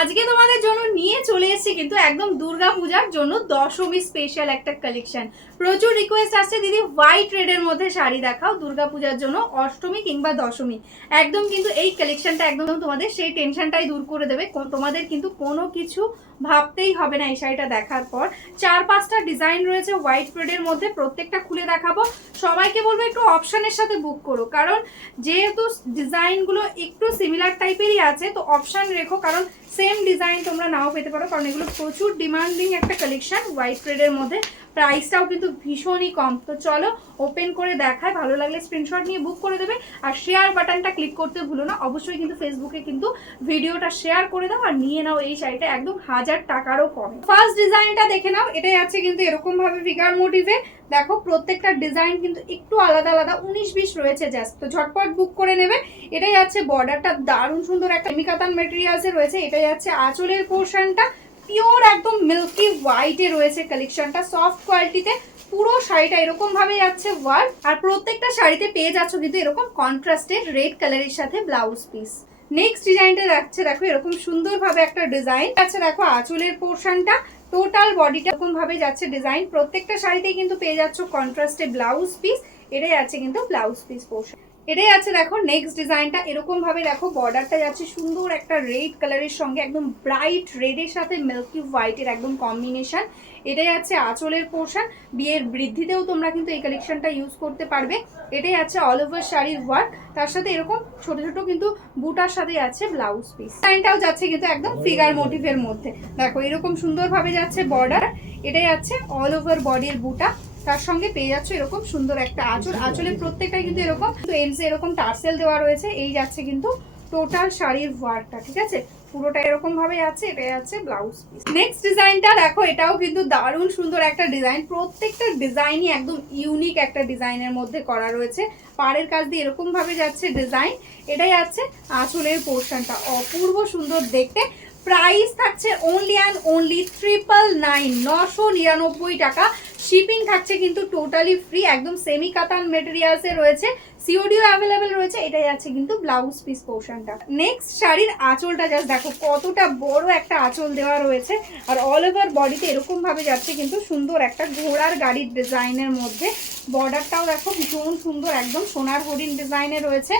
আজকে তোমাদের জন্য নিয়ে চলে এসেছি কিন্তু একদম দুর্গা পূজার জন্য দশমী স্পেশাল একটা কালেকশন। প্রচুর রিকোয়েস্ট আসছে দিদি হোয়াইট রেডের মধ্যে শাড়ি দেখাও দুর্গা পূজার জন্য, অষ্টমী কিংবা দশমী। একদম কিন্তু এই কালেকশনটা একদম তোমাদের সেই টেনশনটাই দূর করে দেবে। তোমাদের কিন্তু কোনো কিছু ভাবতেই হবে না এই শাড়িটা দেখার পর। 4-5টা ডিজাইন রয়েছে হোয়াইট রেডের মধ্যে, প্রত্যেকটা খুলে দেখাবো। সবাইকে বলবো একটু অপশনের সাথে বুক করো, কারণ যেহেতু ডিজাইনগুলো একটু সিমিলার টাইপেরই আছে তো অপশন রেখো, কারণ সেম ডিজাইন তোমরা নাও পেতে পারো, কারণ এগুলো প্রচুর ডিমান্ডিং একটা কালেকশন হোয়াইট রেডের মধ্যে। প্রাইসটাও কিন্তু ভীষণই কম। তো চলো ওপেন করে দেখায়, ভালো লাগলে স্ক্রিনশট নিয়ে বুক করে দেবে। আর শেয়ার বাটনটা ক্লিক করতে ভুলো না, অবশ্যই কিন্তু ফেসবুকে কিন্তু ভিডিওটা শেয়ার করে দাও আর নিয়ে নাও এই শাড়িটা একদম 1000 টাকারও কম। ফার্স্ট ডিজাইনটা দেখে নাও, এটাই আছে কিন্তু এরকম ভাবে ফিগার মোটিভে। দেখো প্রত্যেকটা ডিজাইন কিন্তু একটু আলাদা আলাদা, 19-20 রয়েছে জাস্ট, তো ঝটপট বুক করে নেবে। এটাই আছে বর্ডারটা দারুণ সুন্দর একটা মিকাতান মেটেরিয়ালসে রয়েছে। এটাই আছে আঁচলের পোর্শনটা, পিওর একদম মিল্কি হোয়াইটে রয়েছে কালেকশনটা, সফট কোয়ালিটিতে। পুরো শাড়িটা এরকম ভাবে যাচ্ছে ওয়ার্ক, আর প্রত্যেকটা শাড়িতে পেয়ে যাচ্ছ কিন্তু এরকম কন্ট্রাস্টেড রেড কালারের সাথে ব্লাউজ পিস। নেক্সট ডিজাইনটা যাচ্ছে দেখো এরকম সুন্দর ভাবে একটা ডিজাইন আছে। দেখো আঁচলের পোর্শনটা, টোটাল বডিটা এরকম ভাবে যাচ্ছে ডিজাইন। প্রত্যেকটা শাড়িতেই কিন্তু পেয়ে যাচ্ছ কন্ট্রাস্টে ব্লাউজ পিস। এটাই আছে কিন্তু ব্লাউজ পিস পোর্শন। এটাই আছে দেখো নেক্সট ডিজাইনটা, এরকম ভাবে দেখো বর্ডারটা যাচ্ছে সুন্দর একটা রেড কালারের সঙ্গে, একদম ব্রাইট রেডের সাথে মিল্কি হোয়াইটের একদম কম্বিনেশন। এটাই আছে আঁচলের পোর্শন। বিয়ের বৃদ্ধিতেও তোমরা কিন্তু এই কালেকশনটা ইউজ করতে পারবে। এটাই আছে অল ওভার শাড়ির ওয়ার্ক, তার সাথে এরকম ছোট ছোট কিন্তু বুটার সাথে আছে ব্লাউজ পিস। ডিজাইনটাও যাচ্ছে কিন্তু একদম ফিগার মোটিভের মধ্যে। দেখো এরকম সুন্দর ভাবে যাচ্ছে বর্ডার। এটাই আছে অল ওভার বডির বুটা, তার সঙ্গে পেয়ে যাচ্ছে এরকম সুন্দর একটা আঁচল। আঁচলের প্রত্যেকটাই কিন্তু এরকম এন্ডসে এরকম টার্সেল দেওয়া রয়েছে। এই যাচ্ছে কিন্তু টোটাল শাড়ির ওয়ার্কটা, ঠিক আছে, পুরোটা এরকম ভাবে আছে। এটাই আছে ব্লাউজ পিস। নেক্সট ডিজাইনটা দেখো, এটাও কিন্তু দারুণ সুন্দর একটা ডিজাইন। প্রত্যেকটা ডিজাইনই একদম ইউনিক একটা ডিজাইনের মধ্যে করা রয়েছে। পাড়ের কাজ দিয়ে এরকম ভাবে যাচ্ছে ডিজাইন। এটাই আছে আঁচলের পোর্শনটা, অপূর্ব সুন্দর দেখতে। প্রাইস থাকছে অনলি অ্যান্ড অনলি 999 টাকা। শিপিং থাকছে কিন্তু টোটালি ফ্রি, একদম সেমি কাতান মেটেরিয়ালসে রয়েছে। সিওডিও অ্যাভেলেবেল রয়েছে। এটাই আছে কিন্তু ব্লাউজ পিস পোর্শনটা। নেক্সট শাড়ির আঁচলটা জাস্ট দেখো কতটা বড় একটা আঁচল দেওয়া রয়েছে, আর অল ওভার বডিতে এরকম ভাবে যাচ্ছে কিন্তু সুন্দর একটা ঘোড়ার গাড়ির ডিজাইনের মধ্যে। বর্ডারটাও দেখো ভীষণ সুন্দর, একদম সোনার হরিণ ডিজাইনে রয়েছে।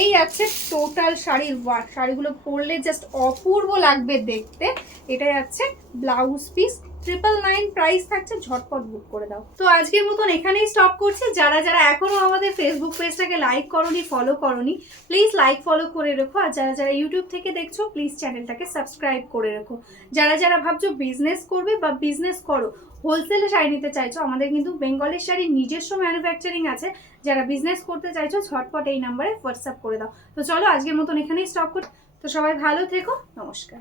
এই আছে টোটাল শাড়ির ওয়ার্ক। শাড়িগুলো পরলে জাস্ট অপূর্ব লাগবে দেখতে। এটাই আছে ব্লাউজ পিস। 999 প্রাইস থাকছে, ঝটপট বুক করে দাও। তো আজকের মতন এখানেই স্টপ করছি। যারা যারা এখনো আমাদের ফেসবুক পেজটাকে লাইক করোনি, ফলো করোনি, প্লিজ লাইক ফলো করে রেখো। আর যারা যারা ইউটিউব থেকে দেখছো প্লিজ চ্যানেলটাকে সাবস্ক্রাইব করে রেখো। যারা যারা ভাবছো বিজনেস করবে বা বিজনেস করো, হোলসেলে শাড়ি নিতে চাইছো, আমাদের কিন্তু বেঙ্গলের শাড়ির নিজস্ব ম্যানুফ্যাকচারিং আছে। যারা বিজনেস করতে চাইছো ঝটপট এই নাম্বারে হোয়াটসঅ্যাপ করে দাও। তো চলো আজকের মতন এখানেই স্টপ করি। তো সবাই ভালো থেকো, নমস্কার।